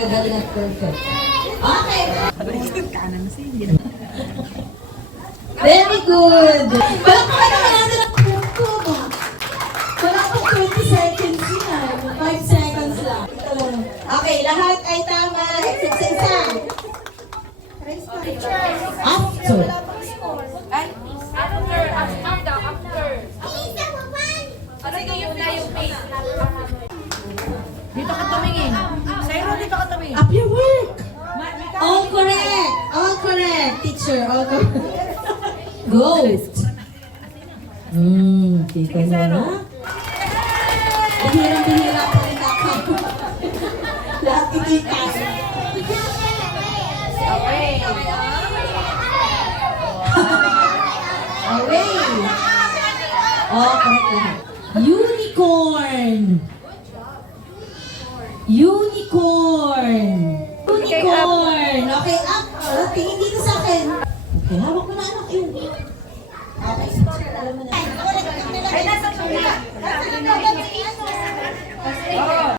Gagaling at perfect. Okay. Very good. Palakpakan naman natin ang punto ba? Wala pang 20 seconds yan. 5 seconds lang. Okay, lahat ay tama except sa isa. After. Sige, yun na yung face. Dito ka tumingin. Sayro, dito ka tumingin. Up your work. All correct. All correct, teacher. All correct. Go. Kita nyo na. Bihirang-bihira pa rin ako. Lahat ito'y kaya. Okay. Away. Oh, correct lahat. Unicorn. Unicorn. Unicorn. Okay, up. Tingin dito sa akin. Okay, hawak mo na anak.